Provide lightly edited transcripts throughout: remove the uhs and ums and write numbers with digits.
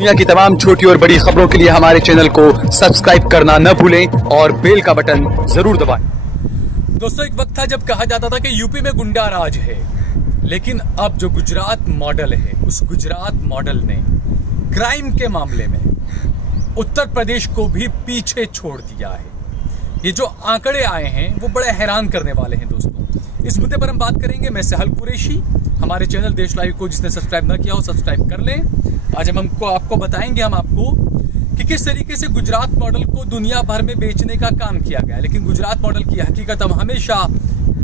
दुनिया की तमाम छोटी और बड़ी खबरों के लिए हमारे चैनल को सब्सक्राइब करना न भूलें और बेल का बटन जरूर दबाएं। दोस्तों, एक वक्त था जब कहा जाता था कि यूपी में गुंडा राज है, लेकिन अब जो गुजरात मॉडल है, उस गुजरात मॉडल ने क्राइम के मामले में उत्तर प्रदेश को भी पीछे छोड़ दिया है। ये जो आंकड़े आए हैं वो बड़े हैरान करने वाले हैं। दोस्तों, इस मुद्दे पर हम बात करेंगे। मैं सहल कुरैशी, हमारे चैनल देश लाइव को जिसने सब्सक्राइब ना किया हो सब्सक्राइब कर लें। आज हम आपको बताएंगे कि किस तरीके से गुजरात मॉडल को दुनिया भर में बेचने का काम किया गया, लेकिन गुजरात मॉडल की हकीकत हम हमेशा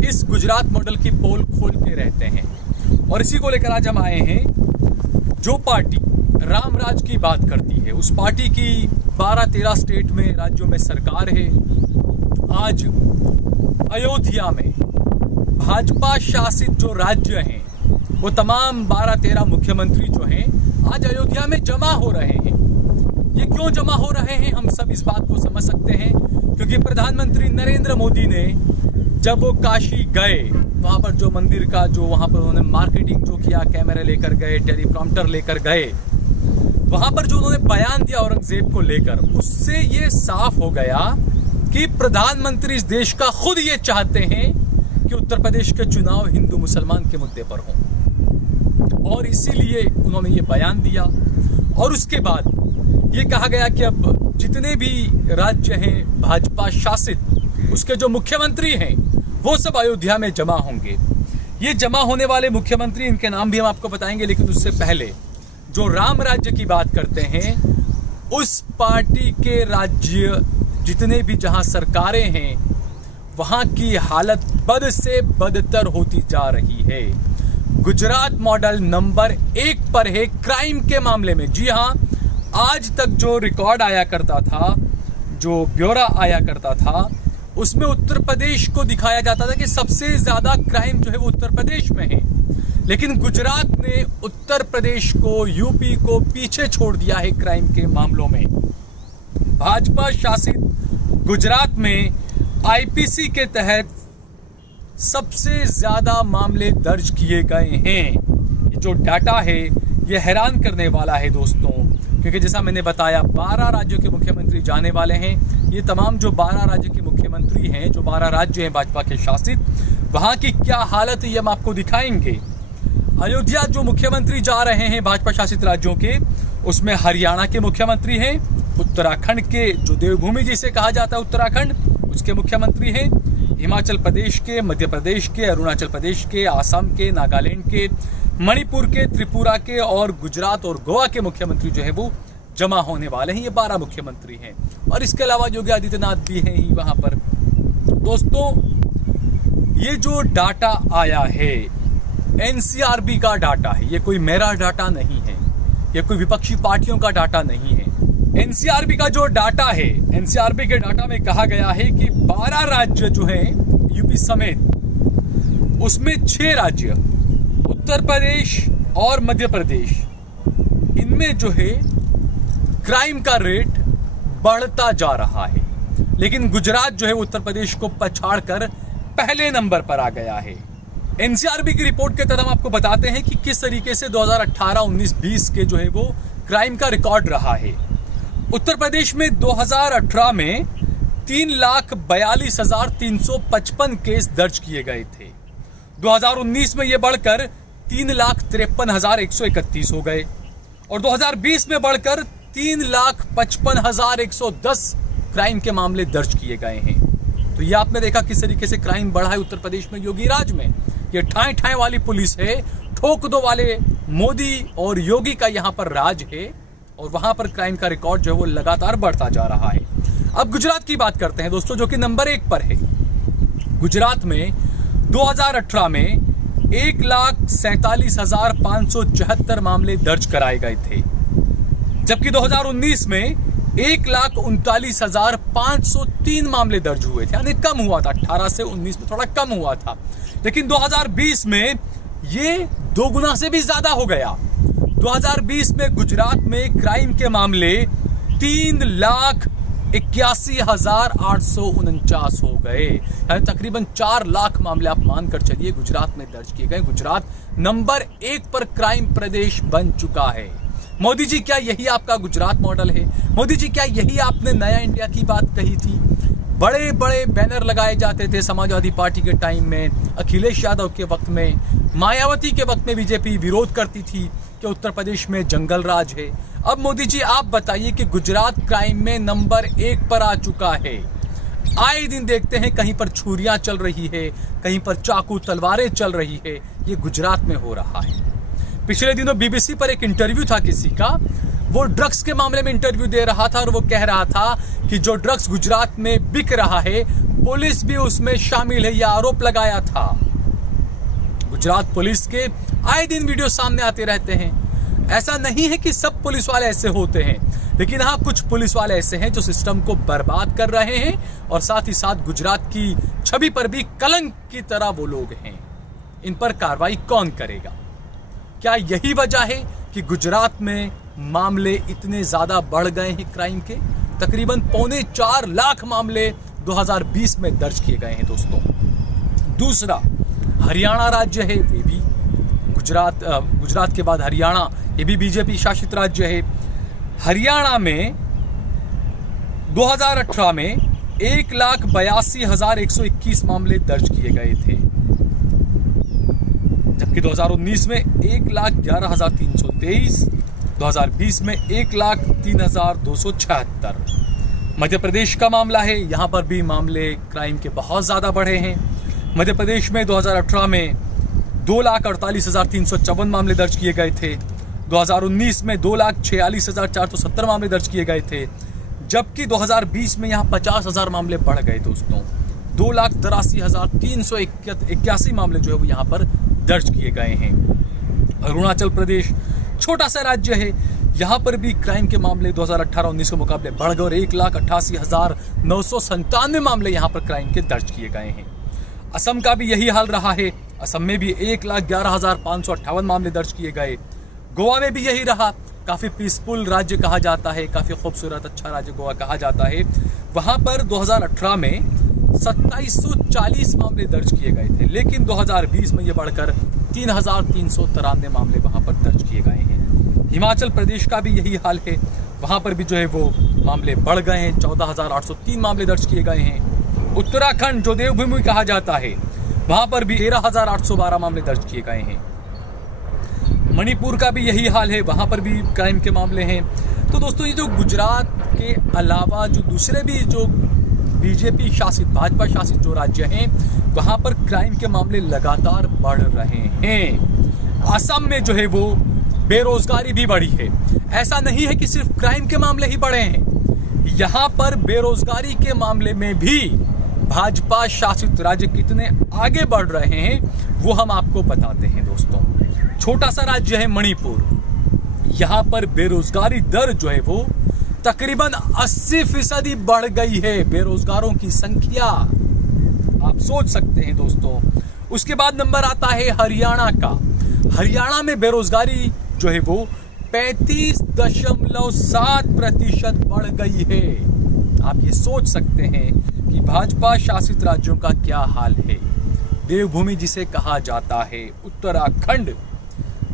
इस गुजरात मॉडल की पोल खोलते रहते हैं। और इसी को लेकर आज हम आए हैं। जो पार्टी रामराज की बात करती है, उस पार्टी की 12-13 स्टेट में, राज्यों में सरकार है। आज अयोध्या में भाजपा शासित जो राज्य हैं, वो तमाम 12-13 मुख्यमंत्री जो हैं आज अयोध्या में जमा हो रहे हैं। ये क्यों जमा हो रहे हैं, हम सब इस बात को समझ सकते हैं, क्योंकि प्रधानमंत्री नरेंद्र मोदी ने जब वो काशी गए, वहां पर जो मंदिर का जो वहां पर उन्होंने मार्केटिंग जो किया, कैमरे लेकर गए, टेलीप्रॉम्प्टर लेकर गए, वहां पर जो उन्होंने बयान दिया औरंगजेब को लेकर, उससे ये साफ हो गया कि प्रधानमंत्री इस देश का खुद ये चाहते हैं कि उत्तर प्रदेश के चुनाव हिंदू मुसलमान के मुद्दे पर हों, और इसीलिए उन्होंने ये बयान दिया। और उसके बाद ये कहा गया कि अब जितने भी राज्य हैं भाजपा शासित, उसके जो मुख्यमंत्री हैं वो सब अयोध्या में जमा होंगे। ये जमा होने वाले मुख्यमंत्री, इनके नाम भी हम आपको बताएंगे, लेकिन उससे पहले जो राम राज्य की बात करते हैं, उस पार्टी के राज्य जितने भी जहां सरकारें हैं, वहां की हालत बद से बदतर होती जा रही है। गुजरात मॉडल नंबर 1 पर है क्राइम के मामले में। जी हां, आज तक जो रिकॉर्ड आया करता था, जो ब्यौरा आया करता था, उसमें उत्तर प्रदेश को दिखाया जाता था कि सबसे ज्यादा क्राइम जो है वो उत्तर प्रदेश में है। लेकिन गुजरात ने उत्तर प्रदेश को, यूपी को पीछे छोड़ दिया है क्राइम के मामलों में। भाजपा शासित गुजरात में आईपीसी के तहत सबसे ज्यादा मामले दर्ज किए गए हैं। ये जो डाटा है ये हैरान करने वाला है दोस्तों, क्योंकि जैसा मैंने बताया 12 राज्यों के मुख्यमंत्री जाने वाले हैं। ये तमाम जो 12 राज्य के मुख्यमंत्री हैं, जो 12 राज्य हैं भाजपा के शासित, वहां की क्या हालत है ये हम आपको दिखाएंगे। अयोध्या जो मुख्यमंत्री जा रहे हैं भाजपा शासित राज्यों के, उसमें हरियाणा के मुख्यमंत्री हैं, उत्तराखंड के जो देवभूमि जिसे कहा जाता है उत्तराखंड, उसके मुख्यमंत्री हैं, हिमाचल प्रदेश के, मध्य प्रदेश के, अरुणाचल प्रदेश के, आसाम के, नागालैंड के, मणिपुर के, त्रिपुरा के और गुजरात और गोवा के मुख्यमंत्री जो है वो जमा होने वाले हैं। ये 12 मुख्यमंत्री हैं, और इसके अलावा योगी आदित्यनाथ भी हैं ही वहां पर। दोस्तों, ये जो डाटा आया है एनसीआरबी का डाटा है, ये कोई मेरा डाटा नहीं है, ये कोई विपक्षी पार्टियों का डाटा नहीं है। एनसीआरबी का जो डाटा है, एनसीआरबी के डाटा में कहा गया है कि 12 राज्य जो हैं यूपी समेत, उसमें 6 राज्य उत्तर प्रदेश और मध्य प्रदेश, इनमें जो है क्राइम का रेट बढ़ता जा रहा है। लेकिन गुजरात जो है उत्तर प्रदेश को पछाड़कर पहले नंबर पर आ गया है। एनसीआरबी की रिपोर्ट के तहत हम आपको बताते हैं कि किस तरीके से 2018, 19, 20 के जो है वो क्राइम का रिकॉर्ड रहा है। उत्तर प्रदेश में 2018 में 3,42,355 केस दर्ज किए गए थे। 2019 में ये बढ़कर 3,53,131 हो गए, और 2020 में बढ़कर 3,55,110 क्राइम के मामले दर्ज किए गए हैं। तो ये आपने देखा किस तरीके से क्राइम बढ़ा है उत्तर प्रदेश में योगी राज में। ये ठाए ठाए वाली पुलिस है, ठोक दो वाले मोदी और योगी का यहाँ पर राज है, और वहां पर क्राइम का रिकॉर्ड जो है वो लगातार बढ़ता जा रहा है। अब गुजरात की बात करते हैं दोस्तों, जो कि नंबर 1 पर है। गुजरात में 2018 में 1,47,574 मामले दर्ज कराए गए थे, जबकि 2019 में 1,39,503 मामले दर्ज हुए थे, यानी कम हुआ था। 18 से 19 में थोड़ा कम हुआ था, लेकिन 2020 में ये 2 गुना से भी ज्यादा हो गया। 2020 में गुजरात में क्राइम के मामले 3,81,849 हो गए, यानी तकरीबन 4 लाख मामले आप मानकर चलिए गुजरात में दर्ज किए गए। गुजरात नंबर 1 पर क्राइम प्रदेश बन चुका है। मोदी जी क्या यही आपका गुजरात मॉडल है? मोदी जी क्या यही आपने नया इंडिया की बात कही थी? बड़े बड़े बैनर लगाए जाते थे समाजवादी पार्टी के टाइम में, अखिलेश यादव के वक्त में, मायावती के वक्त में बीजेपी विरोध करती थी कि उत्तर प्रदेश में जंगल राज है। अब मोदी जी आप बताइए कि गुजरात क्राइम में नंबर 1 पर आ चुका है। आए दिन देखते हैं कहीं पर छुरियां चल रही है, कहीं पर चाकू तलवारें चल रही है। ये गुजरात में हो रहा है। पिछले दिनों बीबीसी पर एक इंटरव्यू था किसी का, वो ड्रग्स के मामले में इंटरव्यू दे रहा था और वो कह रहा था कि जो ड्रग्स गुजरात में बिक रहा है पुलिस भी उसमें शामिल है, यह आरोप लगाया था। गुजरात पुलिस के आए दिन वीडियो सामने आते रहते हैं। ऐसा नहीं है कि सब पुलिस वाले ऐसे होते हैं, लेकिन हाँ कुछ पुलिस वाले ऐसे हैं जो सिस्टम को बर्बाद कर रहे हैं और साथ ही साथ गुजरात की छवि पर भी कलंक की तरह वो लोग हैं। इन पर कार्रवाई कौन करेगा? क्या यही वजह है कि गुजरात में मामले इतने ज्यादा बढ़ गए हैं क्राइम के? तकरीबन 4.25 लाख मामले 2020 में दर्ज किए गए हैं दोस्तों। दूसरा, हरियाणा राज्य है, वे भी गुजरात के बाद हरियाणा, ये भी बीजेपी शासित राज्य है। हरियाणा में 2018 में 1,82,121 मामले दर्ज किए गए थे, जबकि 2019 में 1,11,323, 2020 में 1,03,276। मध्य प्रदेश का मामला है, यहां पर भी मामले क्राइम के बहुत ज्यादा बढ़े हैं। मध्य प्रदेश में 2018 में 2,48,354 मामले दर्ज किए गए थे, 2019 में 2,46,470 मामले दर्ज किए गए थे, जबकि 2020 में यहाँ 50,000 मामले बढ़ गए दोस्तों। 2,83,381 मामले जो है वो यहाँ पर दर्ज किए गए हैं। अरुणाचल प्रदेश छोटा सा राज्य है, यहाँ पर भी क्राइम के मामले 2018-19 के मुकाबले बढ़ गए और 1,88,997 मामले यहाँ पर क्राइम के दर्ज किए गए हैं। असम का भी यही हाल रहा है, असम में भी 1,11,558 मामले दर्ज किए गए। गोवा में भी यही रहा, काफ़ी पीसफुल राज्य कहा जाता है, काफ़ी खूबसूरत अच्छा राज्य गोवा कहा जाता है। वहाँ पर 2018 में 2,740 मामले दर्ज किए गए थे, लेकिन 2020 में ये बढ़कर 3,393 मामले वहाँ पर दर्ज किए गए हैं। हिमाचल प्रदेश का भी यही हाल है, वहाँ पर भी जो है वो मामले बढ़ गए हैं, 14,803 मामले दर्ज किए गए हैं। उत्तराखंड जो देवभूमि कहा जाता है, वहाँ पर भी 13,812 मामले दर्ज किए गए हैं। मणिपुर का भी यही हाल है, वहाँ पर भी क्राइम के मामले हैं। तो दोस्तों ये जो गुजरात के अलावा जो दूसरे भी जो बीजेपी शासित, भाजपा शासित जो राज्य हैं, वहाँ पर क्राइम के मामले लगातार बढ़ रहे हैं। असम में जो है वो बेरोजगारी भी बढ़ी है। ऐसा नहीं है कि सिर्फ क्राइम के मामले ही बढ़े हैं, यहाँ पर बेरोजगारी के मामले में भी भाजपा शासित राज्य कितने आगे बढ़ रहे हैं वो हम आपको बताते हैं दोस्तों। छोटा सा राज्य है मणिपुर, यहाँ पर बेरोजगारी दर जो है वो तकरीबन 80% बढ़ गई है, बेरोजगारों की संख्या आप सोच सकते हैं दोस्तों। उसके बाद नंबर आता है हरियाणा का। हरियाणा में बेरोजगारी जो है वो 35.7% बढ़ गई है। आप ये सोच सकते हैं कि भाजपा शासित राज्यों का क्या हाल है। देवभूमि जिसे कहा जाता है उत्तराखंड,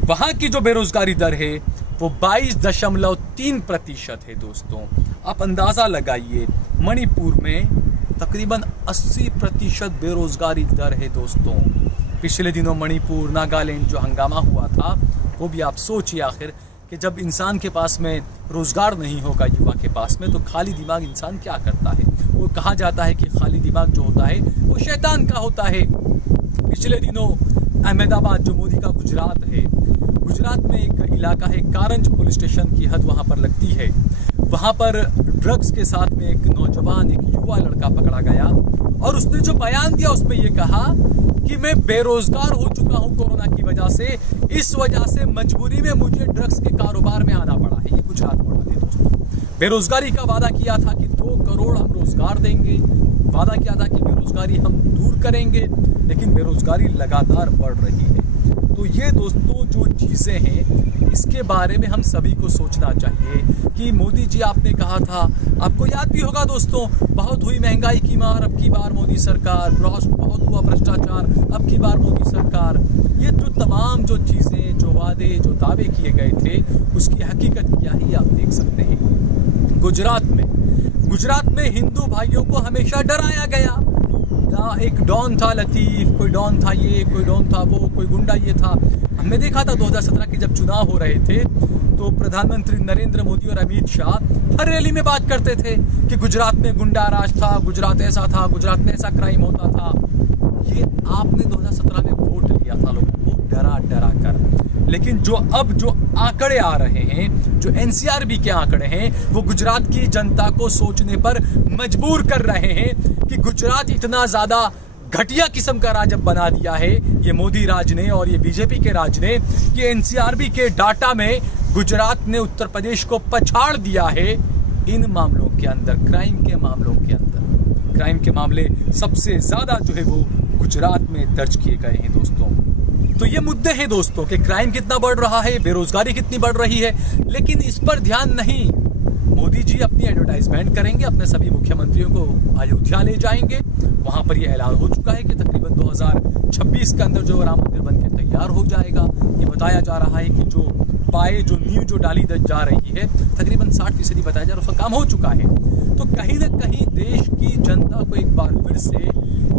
वहां की जो बेरोजगारी दर है वो 22.3% है दोस्तों। आप अंदाजा लगाइए, मणिपुर में तकरीबन 80% बेरोजगारी दर है दोस्तों। पिछले दिनों मणिपुर, नागालैंड जो हंगामा हुआ था, वो भी आप सोचिए आखिर कि जब इंसान के पास में रोजगार नहीं होगा, युवा के पास में, तो खाली दिमाग इंसान क्या करता है? वो कहा जाता है कि खाली दिमाग जो होता है वो शैतान का होता है। पिछले दिनों अहमदाबाद जो मोदी का गुजरात है, गुजरात में एक इलाका है कारंज पुलिस स्टेशन की हद वहाँ पर लगती है। वहाँ पर ड्रग्स के साथ में एक नौजवान, एक युवा लड़का पकड़ा गया और उसने जो बयान दिया उसमें ये कहा कि मैं बेरोजगार हो चुका हूँ कोरोना की वजह से, इस वजह से मजबूरी में मुझे ड्रग्स के कारोबार में आना पड़ा है। ये गुजरात मॉडल है दोस्तों। बेरोजगारी का वादा किया था कि 2 करोड़ हम रोजगार देंगे, वादा किया था कि बेरोजगारी हम दूर करेंगे, लेकिन बेरोजगारी लगातार बढ़ रही है। तो ये दोस्तों जो चीज़ें हैं इसके बारे में हम सभी को सोचना चाहिए कि मोदी जी आपने कहा था, आपको याद भी होगा दोस्तों, बहुत हुई महंगाई की मार अब की बार मोदी सरकार, बहुत हुआ भ्रष्टाचार अब की बार मोदी सरकार। ये जो तमाम जो चीज़ें, जो वादे, जो दावे किए गए थे उसकी हकीकत क्या ही आप देख सकते हैं। गुजरात में हिंदू भाइयों को हमेशा डराया गया। एक डॉन था लतीफ़, कोई डॉन था ये, कोई डॉन था वो, कोई गुंडा ये था। हमने देखा था 2017 के जब चुनाव हो रहे थे तो प्रधानमंत्री नरेंद्र मोदी और अमित शाह हर रैली में बात करते थे कि गुजरात में गुंडा राज था, गुजरात ऐसा था, गुजरात में ऐसा क्राइम होता था। ये आपने 2017 में वोट लिया था लोगों को डरा कर। लेकिन जो आंकड़े आ रहे हैं, जो एनसीआरबी के आंकड़े हैं, वो गुजरात की जनता को सोचने पर मजबूर कर रहे हैं कि गुजरात इतना ज्यादा घटिया किस्म का राज अब बना दिया है ये मोदी राज ने और ये बीजेपी के राज ने कि एनसीआरबी के डाटा में गुजरात ने उत्तर प्रदेश को पछाड़ दिया है इन मामलों के अंदर, क्राइम के मामलों के अंदर। क्राइम के मामले सबसे ज्यादा जो है वो गुजरात में दर्ज किए गए हैं दोस्तों। तो ये मुद्दे हैं दोस्तों कि क्राइम कितना बढ़ रहा है, बेरोजगारी कितनी बढ़ रही है, लेकिन इस पर ध्यान नहीं। मोदी जी अपनी एडवर्टाइजमेंट करेंगे, अपने सभी मुख्यमंत्रियों को अयोध्या ले जाएंगे। वहां पर यह ऐलान हो चुका है कि तकरीबन 2026 के अंदर जो राम मंदिर बनकर तैयार हो जाएगा। ये बताया जा रहा है कि जो नींव जो डाली जा रही है तकरीबन 60% बताया जा रहा है, उसका काम हो चुका है। तो कहीं ना कहीं देश की जनता को एक बार फिर से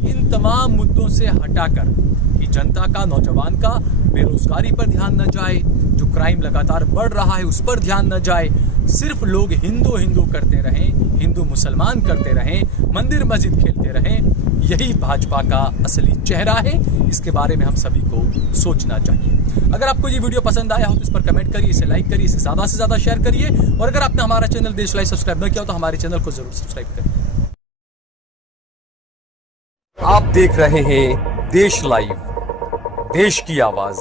इन तमाम मुद्दों से हटाकर कि जनता का, नौजवान का बेरोजगारी पर ध्यान न जाए, जो क्राइम लगातार बढ़ रहा है उस पर ध्यान न जाए, सिर्फ लोग हिंदू करते रहें, हिंदू मुसलमान करते रहें, मंदिर मस्जिद खेलते रहें, यही भाजपा का असली चेहरा है। इसके बारे में हम सभी को सोचना चाहिए। अगर आपको ये वीडियो पसंद आया हो तो इस पर कमेंट करिए, इसे लाइक करिए, इसे ज़्यादा से ज़्यादा शेयर करिए और अगर आपने हमारा चैनल देश लाइव सब्सक्राइब न किया हो तो हमारे चैनल को जरूर सब्सक्राइब करिए। आप देख रहे हैं देश लाइव, देश की आवाज़।